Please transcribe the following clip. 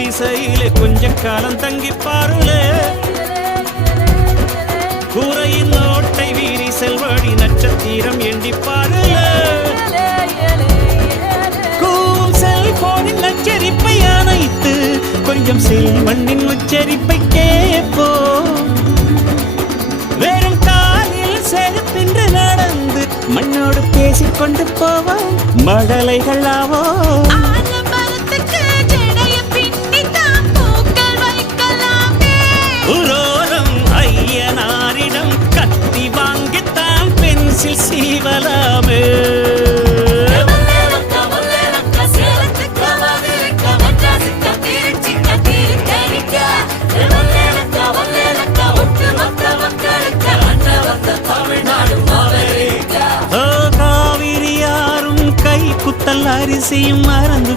குடிசையிலே கொஞ்ச காலம் தங்கி பாருலே கூரையின் ஓட்டை வீரி செல்வடி நட்சத்திரம் எண்டி பாருலே கூவும் செல்போனின் நச்சரிப்பை அணைத்து கொஞ்சம் செல்வண்ணின் உச்சரிப்பை கேட்போ வெறும் காலில் செருப்பின்று நடந்து மண்ணோடு பேசிக்கொண்டு போவோம் மடலைகள் ஆவோ உரோரம் ஐயனாரிடம் கத்தி வாங்கித்தான் பென்சில் சீவலாமே காவிரி யாரும் கை குத்தல் அரிசியும் மறந்து